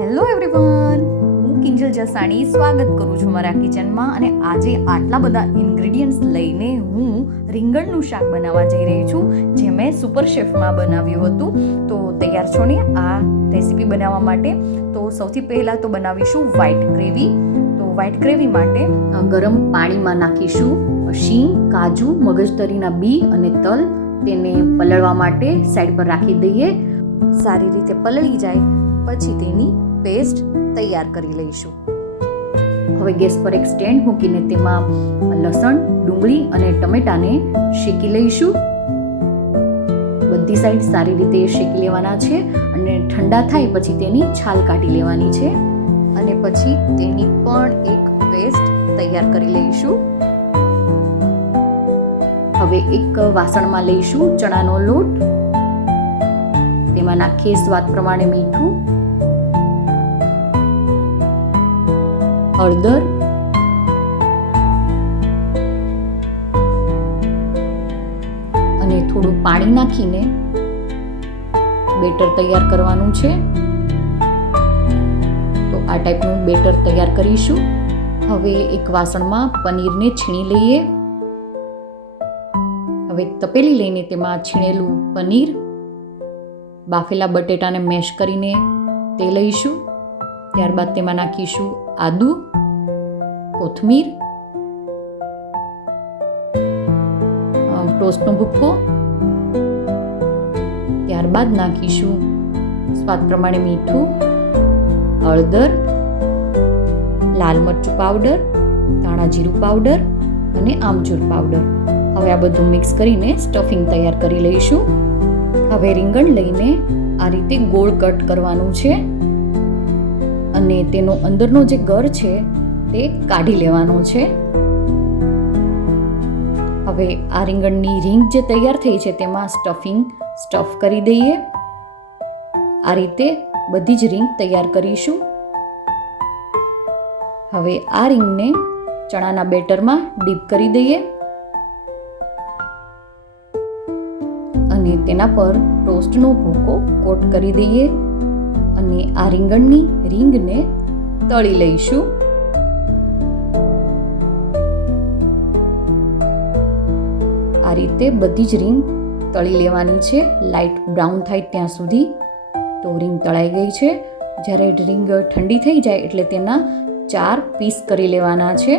Hello everyone હું કિંજલ જસાણી સ્વાગત કરું છું મારા કિચનમાં અને આજે આટલા બધા ઇન્ગ્રેડિયન્ટ્સ લઈને હું રીંગણનું શાક બનાવવા જઈ રહી છું, જે મેં સુપર શેફમાં બનાવ્યું હતું. તો તૈયાર છો ને આ રેસીપી બનાવવા માટે? તો સૌથી પહેલાં તો બનાવીશું વ્હાઈટ ગ્રેવી તો વ્હાઈટ ગ્રેવી માટે ગરમ પાણીમાં નાખીશું શીંગ કાજુ મગજતરીના બી અને તલ. તેને પલળવા માટે સાઈડ પર રાખી દઈએ. સારી રીતે પલળી જાય. પછી તેની પેસ્ટ તૈયાર કરી લઈશું. હવે ગેસ પર એક સ્ટેન્ડ મૂકીને તેમાં લસણ, ડુંગળી અને ટમેટાને શેકી લઈશું. બધી સાઈડ સારી રીતે શેકી લેવાના છે અને ઠંડા થાય પછી તેની છાલ કાઢી લેવાની છે. અને પછી તેની પણ એક પેસ્ટ તૈયાર કરી લઈશું. હવે એક વાસણમાં લઈશું ચણાનો લોટ. તેમાં નાખીએ સ્વાદ પ્રમાણે મીઠું. હળદર અને થોડું પાણી નાખીને બેટર તૈયાર કરવાનું છે. તો આ ટાઈપનું બેટર તૈયાર કરીશું. હવે એક વાસણમાં પનીરને છીણી લઈએ. હવે તપેલી લઈને તેમાં છીણેલું પનીર, બાફેલા બટેટાને મેશ કરીને તે લઈશું. ત્યારબાદ તેમાં નાખીશું આદુ, કોથમીર ટોસ્ટનો ભૂક્કો. ત્યારબાદ નાખીશું સ્વાદ પ્રમાણે મીઠું, હળદર, લાલ મરચું પાવડર, ધાણા જીરું પાવડર અને આમચૂર પાવડર. હવે આ બધું મિક્સ કરીને સ્ટફિંગ તૈયાર કરી લઈશું. હવે રીંગણ લઈને આ રીતે ગોળ કટ કરવાનું છે. અને તેનો અંદરનો જે ગર છે, તે કાઢી લેવાનો છે. હવે આ રીંગણની રીંગ જે તૈયાર થઈ છે, તેમાં સ્ટફિંગ સ્ટફ કરી દઈએ. આ રીતે બધી જ રીંગ તૈયાર કરીશું. હવે આ રીંગને ચણાના બેટરમાં ડીપ કરી દઈએ. અને તેના પર ટોસ્ટનો ભૂકો કોટ કરી દઈએ. અને આ રીંગણની રીંગને તળી લઈશું. આ રીતે બધી જ રીંગ તળી લેવાની છે. લાઇટ બ્રાઉન થાય ત્યાં સુધી તો રીંગ તળાઈ ગઈ છે. જ્યારે રીંગ ઠંડી થઈ જાય એટલે તેના ચાર પીસ કરી લેવાના છે.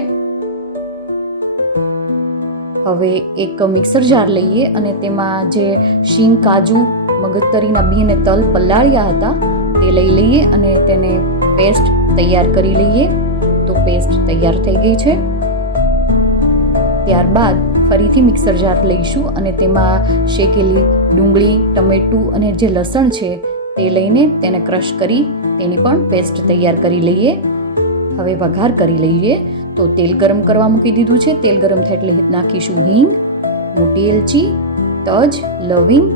હવે એક મિક્સર જાર લઈએ અને તેમાં જે શીંગ, કાજુ, મગજતરીના બી અને તલ પલાળ્યા હતા તે લઈ લઈએ અને તેને પેસ્ટ તૈયાર કરી લઈએ. તો પેસ્ટ તૈયાર થઈ ગઈ છે. ત્યારબાદ ફરીથી મિક્સર જાર લઈશું અને તેમાં શેકેલી ડુંગળી, ટમેટું અને જે લસણ છે તે લઈને તેને ક્રશ કરી તેની પણ પેસ્ટ તૈયાર કરી લઈએ. હવે વઘાર કરી લઈએ. તો તેલ ગરમ કરવા મૂકી દીધું છે. તેલ ગરમ થાય એટલે નાખીશું હિંગ, મોટી એલચી, તજ, લવિંગ,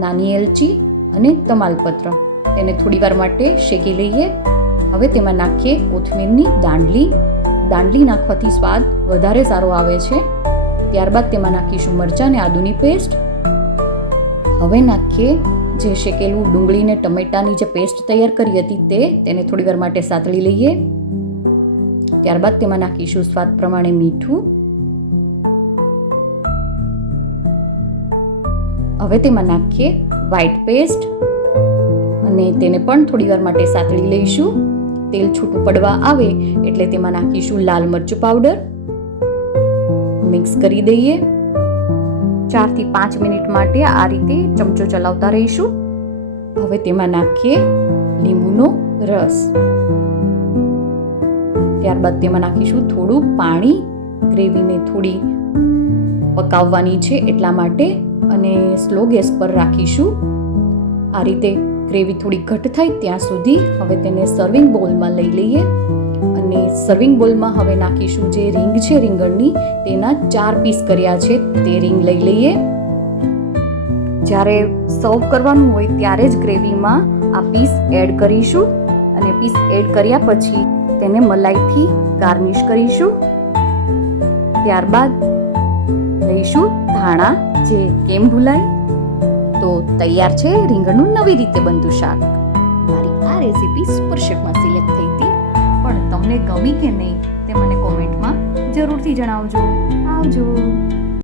નાની એલચી અને તમાલપત્ર. તેને થોડી વાર માટે શેકી લઈએ. હવે તેમાં નાખીએ કોથમીરની દાંડલી. દાંડલી નાખવાથી સ્વાદ વધારે સારો આવે છે. ત્યારબાદ તેમાં નાખીશું મરચાં અને આદુની પેસ્ટ. હવે નાખીએ જે શેકેલું ડુંગળીને ટમેટાની જે પેસ્ટ તૈયાર કરી હતી તે, તેને થોડી વાર માટે સાતળી લઈએ. ત્યારબાદ તેમાં નાખીશું સ્વાદ પ્રમાણે મીઠું. હવે તેમાં નાખીએ વ્હાઈટ પેસ્ટ અને તેને પણ થોડી વાર માટે સાતળી લઈશું. તેલ છૂટું પડવા આવે એટલે તેમાં નાખીશું લાલ મરચું પાવડર મિક્સ કરી દઈએ. ચારથી પાંચ મિનિટ માટે આ રીતે ચમચો ચલાવતા રહીશું. હવે તેમાં નાખીએ લીંબુનો રસ. ત્યારબાદ તેમાં નાખીશું થોડું પાણી. ગ્રેવીને થોડી પકાવવાની છે એટલા માટે. અને સ્લો ગેસ પર રાખીશું. આ રીતે ગ્રેવી થોડી ઘટ થાય ત્યાં સુધી હવે તેને સર્વિંગ બોલમાં લઈ લઈએ. અને સર્વિંગ બોલમાં હવે નાખીશું જે રીંગ છે રીંગણની તેના ચાર પીસ કર્યા છે, તે રીંગ લઈ લઈએ. જ્યારે સર્વ કરવાનું હોય ત્યારે જ ગ્રેવીમાં આ પીસ એડ કરીશું અને પીસ એડ કર્યા પછી તેને મલાઈથી ગાર્નિશ કરીશું. ત્યારબાદ લઈશું ધાણા, જે કેમ ભૂલાય? તો તૈયાર છે રીંગણનું નવી રીતે બનતું શાક. મારી આ રેસીપી સુપર શેફમાં સિલેક્ટ થઈ હતી, પણ તમને ગમી કે નહીં તે મને કોમેન્ટમાં જરૂરથી જણાવજો. આવજો.